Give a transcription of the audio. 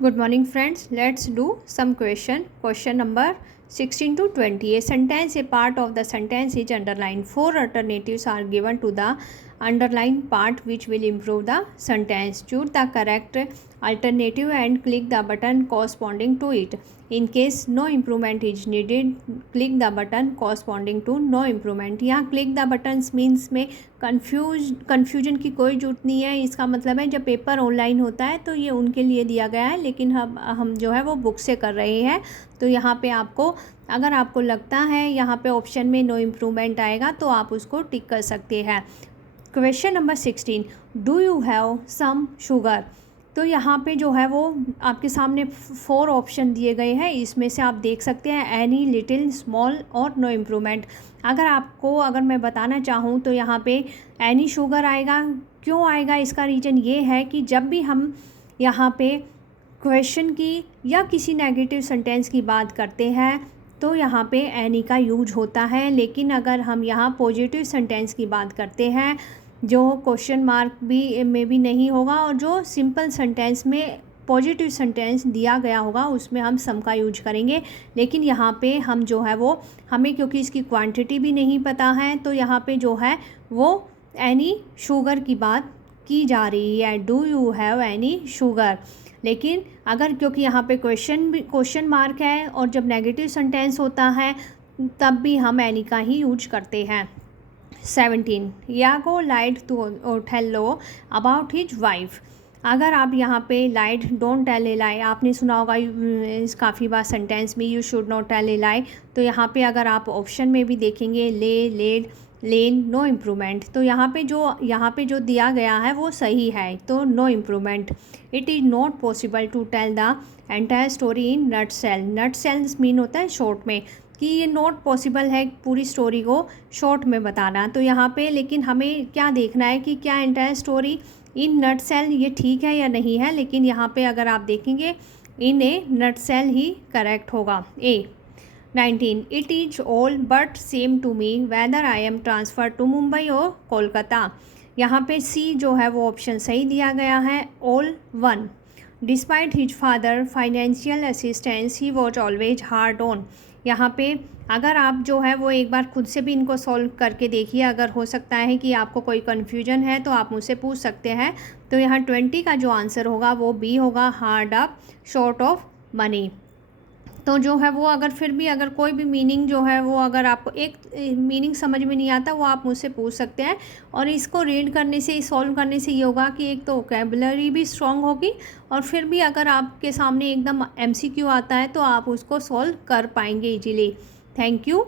Good morning friends. Let's do some question. Question number 16 to 20. A sentence, a part of the sentence is underlined. Four alternatives are given to the underlined part which will improve the sentence. Choose the correct alternative and click the button corresponding to it. In case no improvement is needed, click the button corresponding to no improvement. यहाँ click the buttons means में confusion की कोई जरूरत नहीं है. इसका मतलब है जब पेपर ऑनलाइन होता है तो ये उनके लिए दिया गया है, लेकिन हम जो है वो बुक से कर रहे हैं. तो यहाँ पे आपको अगर आपको लगता है यहाँ पे ऑप्शन में नो इम्प्रूवमेंट आएगा तो आप उसको टिक कर सकते हैं. Question number 16. Do you have some sugar. तो यहाँ पे जो है वो आपके सामने 4 ऑप्शन दिए गए हैं. इसमें से आप देख सकते हैं एनी, लिटिल, स्मॉल और नो इम्प्रूवमेंट. अगर मैं बताना चाहूँ तो यहाँ पे एनी शुगर आएगा. क्यों आएगा, इसका रीज़न ये है कि जब भी हम यहाँ पे क्वेश्चन की या किसी नेगेटिव सेंटेंस की बात करते हैं तो यहाँ पे एनी का यूज होता है. लेकिन अगर हम यहाँ पॉजिटिव सेंटेंस की बात करते हैं जो क्वेश्चन मार्क में भी नहीं होगा और जो सिंपल सेंटेंस में पॉजिटिव सेंटेंस दिया गया होगा उसमें हम सम का यूज करेंगे. लेकिन यहाँ पे हम जो है वो हमें क्योंकि इसकी क्वांटिटी भी नहीं पता है तो यहाँ पे जो है वो एनी शुगर की बात की जा रही है. Do you have any sugar. लेकिन अगर क्योंकि यहाँ पे क्वेश्चन मार्क है और जब नेगेटिव सेंटेंस होता है तब भी हम एनी का ही यूज करते हैं. 17. Iago lied to Othello about his wife. अगर आप यहाँ पे लाइड डोंट टेल ए लाई, आपने सुना होगा काफ़ी बार सेंटेंस में you should not tell a lie. तो यहाँ पे अगर आप ऑप्शन में भी देखेंगे ले, लेड, लेन, नो इम्प्रूवमेंट. तो यहाँ पे जो दिया गया है वो सही है, तो no improvement. It is not possible to tell the entire story in nut cell. Nut cells mean होता है शॉर्ट में, कि ये नॉट पॉसिबल है पूरी स्टोरी को शॉर्ट में बताना. तो यहाँ पे लेकिन हमें क्या देखना है कि क्या entire story in nut cell ये ठीक है या नहीं है. लेकिन यहाँ पे अगर आप देखेंगे इन ए नट सेल ही करेक्ट होगा. A. 19. It is all but same to me whether I am transfer to Mumbai और कोलकाता. यहाँ पे सी जो है वो ऑप्शन सही दिया गया है. All 1. Despite his father financial assistance he was always hard on. यहाँ पे अगर आप जो है वो एक बार खुद से भी इनको सॉल्व करके देखिए. अगर हो सकता है कि आपको कोई कन्फ्यूजन है तो आप मुझसे पूछ सकते हैं. तो यहाँ 20 का जो आंसर होगा वो बी होगा, hard up short of money. तो जो है वो अगर फिर भी अगर कोई भी मीनिंग जो है वो अगर आपको एक मीनिंग समझ में नहीं आता वो आप मुझसे पूछ सकते हैं. और इसको रीड करने से, सॉल्व करने से ये होगा कि एक तो वोकैबुलरी भी स्ट्रॉन्ग होगी और फिर भी अगर आपके सामने एकदम MCQ आता है तो आप उसको सॉल्व कर पाएंगे इजीली. Thank you.